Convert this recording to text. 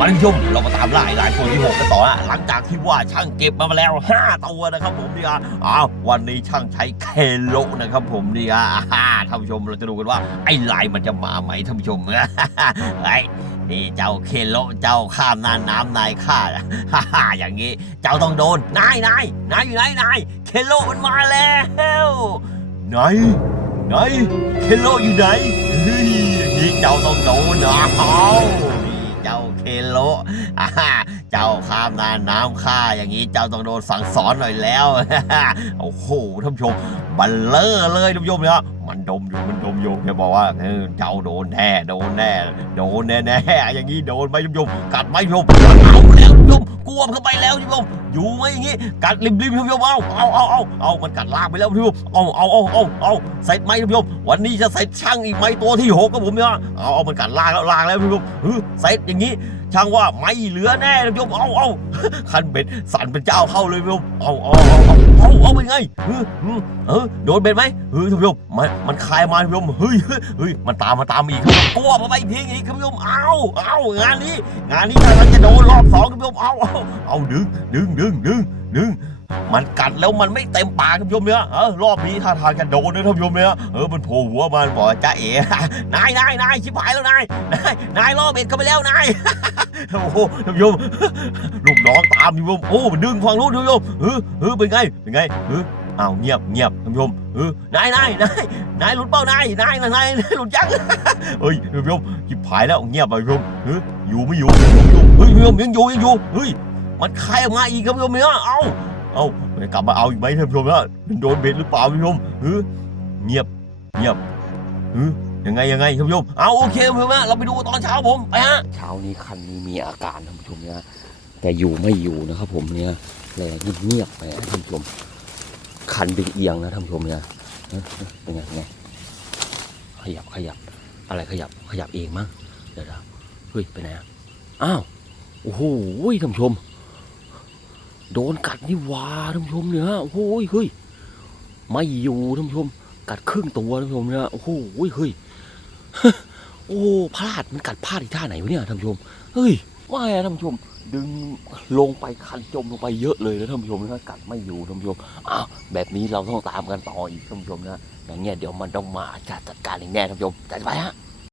มาท่านผู้ชมเรามาตามล่าไลายตัวที่หกกันต่อนะหลังจากที่ว่าช่างเก็บมาแล้วห้าตัวนะครับ ผมเนี่ยอ้าววันนี้ช่างใช้เคโลนะครับ ผมเนี่ยอ่าท่านผู้ชมเราจะดูกันว่าไอ้ลายมันจะมาไหมท่านผู้ชมไอ้นี่เจ้าเคโลเจ้าข้ามน่านน้ำนายข้าฮ่าอย่างนี้ เจ้าต้องโดนนายนายนายอยู่ไหนนายเคโลมันมาแล้วไหนไหนเคโลอยู่ไหนเฮ้ยอย่างนี้เจ้าต้องโดนนะเอา จ้าเคโลอ่าเจ้าข้ามนานน้ำข้าอย่างนี้เจ้าต้องโดนสั่งสอนหน่อยแล้ว โอ้โหท่านผู้ชมบัลเลอร์เลยท่านผู้ชมเนาะ มันดมอยู่มันดมอยู่แกบอกว่าเออเจ้าโดนแน่โดนแน่โดนแน่แน่อย่างนี้โดนไหมท่านผู้ชมกัดไหมท่านผู้ชมเอาแล้วท่านผู้ชมกลัวเข้าไปแล้วท่านผู้ชมอยู่ไหมอย่างนี้กัดริมริมๆท่านผู้ชมเอาเอาเอาเอาเอามันกัดลากไปแล้วท่านผู้ชมเอาเอาเอาเอาเอาเสร็จไหมท่านผู้ชมวันนี้จะเสร็จช่างอีกไหมตัวที่หกกับผมเนี่ยเอาเอามันกัดลากแล้วลากแล้วท่านผู้ชมเออเสร็จอย่างนี้ช่างว่าไม่เหลือแน่ท่านผู้ชมเอาเอาคันเบ็ดสั่นเป็นเจ้าเข้าเลยท่านผู้ชมเอาเอาเอาเอา เอาเอาเป็นไงเออเออโดนเบ็ดไหมเฮ้ยท่านผู้ชมมันมันคลายมาท่านผู้ชมเฮ้ยเฮ้ยมันตามมาตามอีกครับกลัวมาไปอีกทีอีกท่านผู้ชมเอาเอางานนี้ งานนี้ถ้ามันจะโดนรอบสองท่านผู้ชมเอาเอาเอาดึงดึงดึงดึงดึงมันกัดแล้วมันไม่เต็มปากท่านผู้ชมเนี่ยเออรอบนี้ถ้าทางจะโดนนะท่านผู้ชมเนี่ยเออมันโผล่หัวมาบอกจ้าเอ๋นายนายนายชิบหายแล้วนายนายนายล่อเบ็ดเข้าไปแล้วนายโอ้โหท่านผู้ชมลูกน้องามท่านผู้ชมโอ้ดึงฝั่งนู้นท่านผู้ชมเออเออเป็นไงเป็นไงเอออ้าวเงียบเงียบท่านผู้ชมเออนายนายนายนายหลุดเป้านายนายนายนายหลุดยังเฮ้ยท่านผู้ชมชิบหายแล้วเงียบไปท่านผู้ชมเอออยู่ไม่อยู่อยู่เฮ้ยท่านผู้ชมยังอยู่ยังอยู่เฮ้ยมันคายออกมาอีกครับท่านผู้ชมเนี่ยเอ้าเอ้ามันกลับมาเอาอีกไหมท่านผู้ชมเนี่ยมันโดนเบ็ดหรือเปล่าท่านผู้ชมเออเงียบเงียบเออยังไงยังไงท่านผู้ชมเอาโอเคท่านผู้ชมนะเราไปดูตอนเช้าผมไปฮะเช้านี้คันนี้มีอาการท่านผู้ชมเนี่ย แต่อยู่ไม่อยู่นะครับ ผมเนี่ยแลเงียบไปนะท่านผู้ชมคันดึงเอียงนะท่านผู้ชมเนี่ยเป็นไงเป็นไงขยับขยับ อะไรขยับขยับเองมั้งเดี๋ยวนะเฮ้ยไปไหนอ้าวโอ้โหท่านผู้ชม โดนกัดนี่วาท่านผู้ชมเนี่ยโอ้โหเฮ้ยไม่อยู่ท่านผู้ชม กัดครึ่งตัวท่านผู้ชมเนี่ยโอ้โหเฮ้ยโอ้พลาดมันกัดพลาดอีกท่าไหนวะเนี่ยท่านผู้ชมเฮ้ย ว่าไงท่านผู้ชม ดึงลงไปคันจมลงไปเยอะเลยนะท่านผู้ชมนะกัดไม่อยู่ท่านผู้ชมอ้าวแบบนี้เราต้องตามกันต่ออีกท่านผู้ชมนะอย่างเงี้ยเดี๋ยวมันต้องมาจัดจัดการอีกแน่ท่านผู้ชมจัดไปฮะ